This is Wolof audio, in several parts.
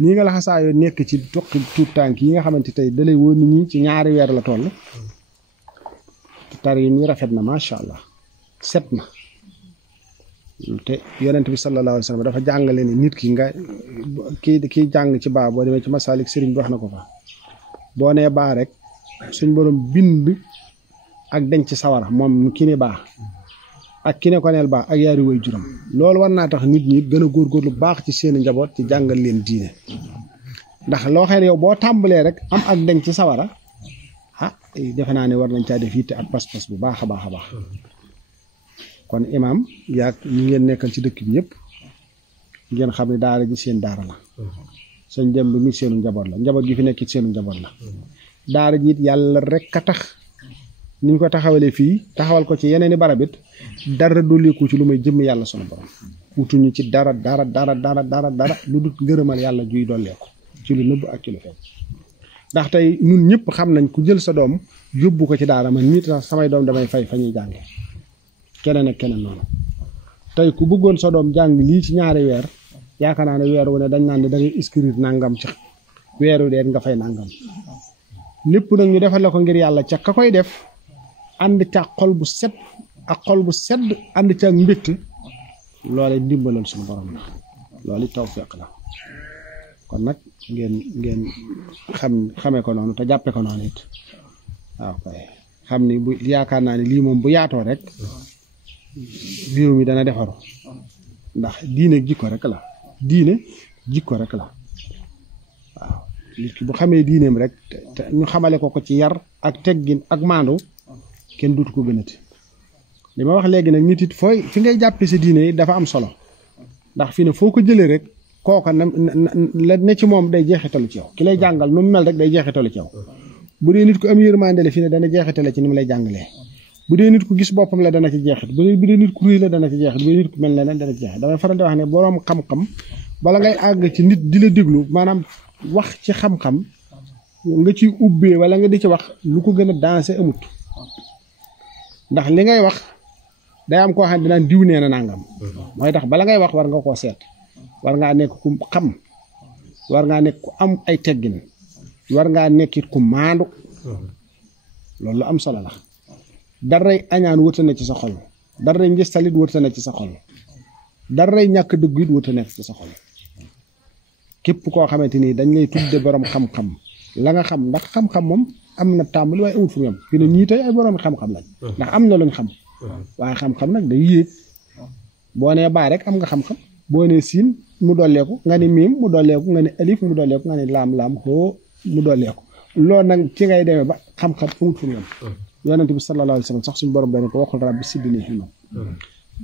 nii nga laxasaayoo nekk ci toqi tuut tànk yi nga xamante tey dalay wóor nit ñi ci ñaari weer la toll tar yi nii rafet na macha allah set na te yonent bi sallallahu alayhi wa sallam dafa jàngale ni nit ki nga kii jàng ci baa boo demee ci masalik sëriñ bi wax na ko fa boo nee baa rek suñ borom bind ak denc sawara moom ki ne baa ak ki ne ko neel baa ak yaari way juram loolu war naa tax nit ñi gën a góorgóorlu baax ci seen njaboot ci jàngal leen diine ndax loo xam ne yow boo tàmbalee rek am ak denc ci sawara ah defe naa ne war nañ caa def yitte ak pas-pas bu baax a baax a baax kon imaam yaa ñi ngeen nekkal ci dëkk bi yëpp ngeen xam ne daara ji seen daara la sëñ dem bi mi seenu njaboot la njaboot gi fi nekk it seenu njaboot la daara ji it yàlla rek a tax ni ñu ko taxawalee fii taxawal ko ci yeneen i barab it dara dolliku ci lu may jëmm yàlla sunu borom wutuñu ci dara lu dul ngërëmal yàlla juy dolleeku ci lu nëbb ak ci lu feeñ ndax tey ñun ñëpp xam nañ ku jël sa doom yóbbu ko ci daara man nit sax samay doom damay fay fa ñuy jànge keneen ak keneen noonu tey ku bëggoon sa doom jàng lii ci ñaari weer yaakaar naa ne weer wu ne dañ naan ne da ngay inscrire nangam ci weeru deen nga fay nangam lépp nag ñu defal la ko ngir yàlla ca ka koy def ànd ca xol bu set ak xol bu sedd ànd ca mbégte loole ndimbalal suñu borom la loolu tawfeex la kon nag ngeen xamee ko noonu te jàppe ko noonu it waaw kay xam ni bu yaakaar naa ne lii moom bu yaatoo rek réew mi dana defaru ndax diine jikko rek la diine jikko rek la waaw nit ki bu xamee diineem rek te ñu xamale ko ci yar ak teggin ak maandu kenn dutu ko gënati li ma wax léegi nag nit it fooy fi ngay jàppe sa diine yi dafa am solo ndax fi ne foo ko jëlee rek kooka la ne ci moom day jeexitalu ci yow ki lay jàngal nu mu mel rek day jeexitalu ci yow bu dee nit ku am yërmande la fi ne dana jeexitale ci ni mu lay jàngalee bu dee nit ku gis boppam la dana ci jeexit bu dee nit ku rëy la dana ci jeexit bu dee nit ku mel ne leen dana ci jeexit damay faral di wax ne boroom xam-xam bala ngay àgg ci nit di la déglu maanaam wax ci xam-xam nga ciy ubbee wala nga di ci wax lu ko gën a dansé amut ndax li ngay wax day am koo xam ne dinaan diw nee na nangam mooy tax bala ngay wax war nga koo seet war ngaa nekk ku xam war ngaa nekk ku am ay teggin war ngaa nekkit ku maandu loolu lu am solo la daray añaan wërta na ci sa xol daray njëstalit wërta na ci sa xol daray ñàkk dëgg it wërta nekk ci sa xol képp koo xamante ni dañ lay tudde borom xam-xam la nga xam ndax xam-xam moom am na tàmbali waaye amul fu mu yem fi ne ñii tey ay borom xam-xam lañ ndax am na luñ xam waaye xam-xam nag day yéeg boo nee baa rek am nga xam-xam boo nee siin mu dolleeku nga ni miim mu dolleeku nga ni alif mu dolleeku nga ni laam-laam xoo mu dolleeku loolu nag ci ngay demee ba xam-xam amul fu mu yem yonent bi sallallahu alayhi wa sallam sax suñu borom dana ko waxul rabbi sidni ilma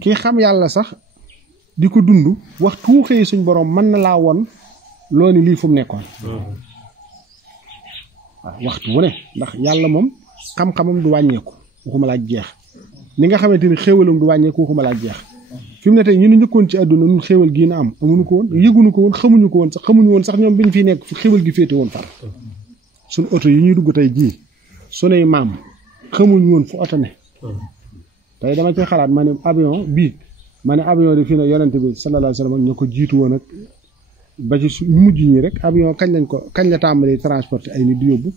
kii xam yàlla sax di ko dund waxtu xëy suñ borom mën na laa woon loolu lii fu mu nekkoon waaw waxtu wu ne ndax yàlla moom xam-xamam du wàññeeku waxuma laa jeex ni nga xamante ni xéewalam du wàññeeku waxuma laa jeex fi mu ne tey ñu ni njëkkoon ci àdduna ñun xéewal gii na am amuñu ko woon yëguñu ko woon xamuñu ko woon sax ñoom bi ñu fiy nekk fu xéewal gi féete woon far suñ oto yi ñuy dugg tey jii sunuy maam xamuñ woon fu oto ne tey dama ci xalaat ma ne avion bii ma ne avion de fii ne yonente bi sallallahu alayhi wa sallam ñu ko jiitu woon ak ba ci su mujj ñi rek avion kañ la tàmbali transporter ay nit di yóbbu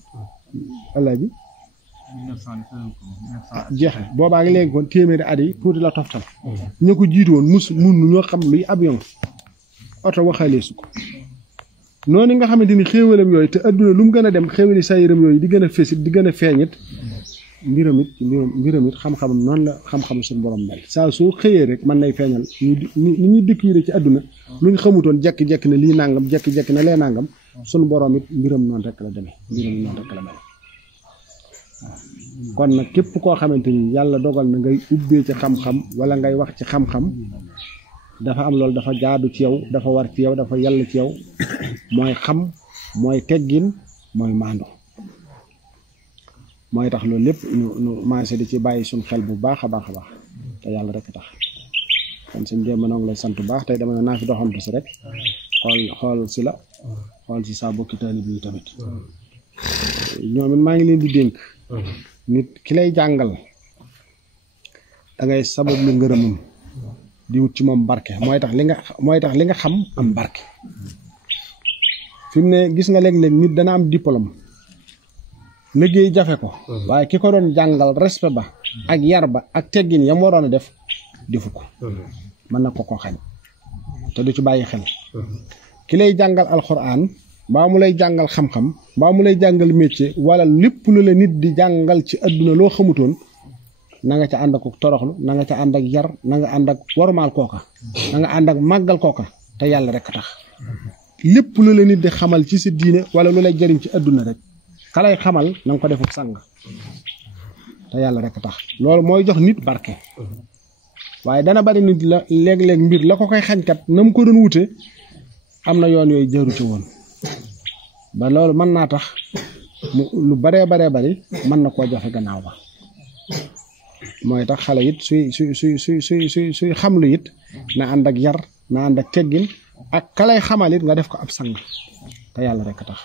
allah bi jeexe boobaa ngi léegi kon téeméeri at yi tuuti la toftal ñu ko jiitu woon mun ñoo xam luy avion oto waxalee su ko noonu nga xamante ni xéewalam yooyu te adduna lu mu gën a dem xéewali sayiram yooyu di gën a fesit di gën a feeñit mbiram it xam-xamam noonu la xam-xam suñu borom mel saa soo xëyee rek man lay feeñal ni ñuy dëkk yi ci àdduna lu ñu xamutoon jekki-jekki ne lii nangam jekki-jekki ne lee nangam suñu borom it mbiram noonu rek la demee mbiram noonu rek la mel kon nag képp koo xamante ni yàlla dogal na ngay ubbee ci xam-xam wala ngay wax ci xam-xam dafa am loolu dafa jaadu ci yow dafa war ci yow dafa yàlla ci yow mooy xam mooy teggin mooy maandu mooy tax loolu lépp ñu maase di ci bàyyi suñ xel bu baax a baax a baax te yàlla rek tax kon suñ jéem a ngi lay sant bu baax tey dama ne naa fi doxantu si rek xool si la xool si saa bokki taalibe yi tamit ñoom it maa ngi leen di dénk nit ki lay jàngal da ngay sabab lu ngërëmam di wut ci moom barke mooy tax li nga xam am barke fi mu ne gis nga léeg-léeg nit dana am diplôme liggéey jafe ko waaye ki ko doon jàngal respect ba ak yar ba ak teggin yam waroon a def defu ko mën na ko xañ te du ci bàyyi xel ki lay jàngal alxuraan mbaa mu lay jàngal xam-xam mbaa mu lay jàngal métier wala lépp lu la nit di jàngal ci àdduna loo xamutoon na nga ca ànd ak toroxlu na nga ca ànd ak yar na nga ànd ak wormaal kooka na nga ànd ak màggal kooka te yàlla rek tax lépp lu la nit di xamal ci sa diine wala lu lay jëriñ ci àdduna rek ka lay xamal na nga ko defub sang te yàlla rek tax loolu mooy jox nit barke waaye dana bari nit la léeg-léeg mbir la ko koy xañkat na mu ko doon wute am na yoon yooyu jëru ci woon ba loolu mën naa tax mu lu baree bari mën na koo joxe gannaaw ba mooy tax xale it suy xamlu it na ànd ak yar na ànd ak teggin ak ka lay xamal it nga def ko ab sang te yàlla rek tax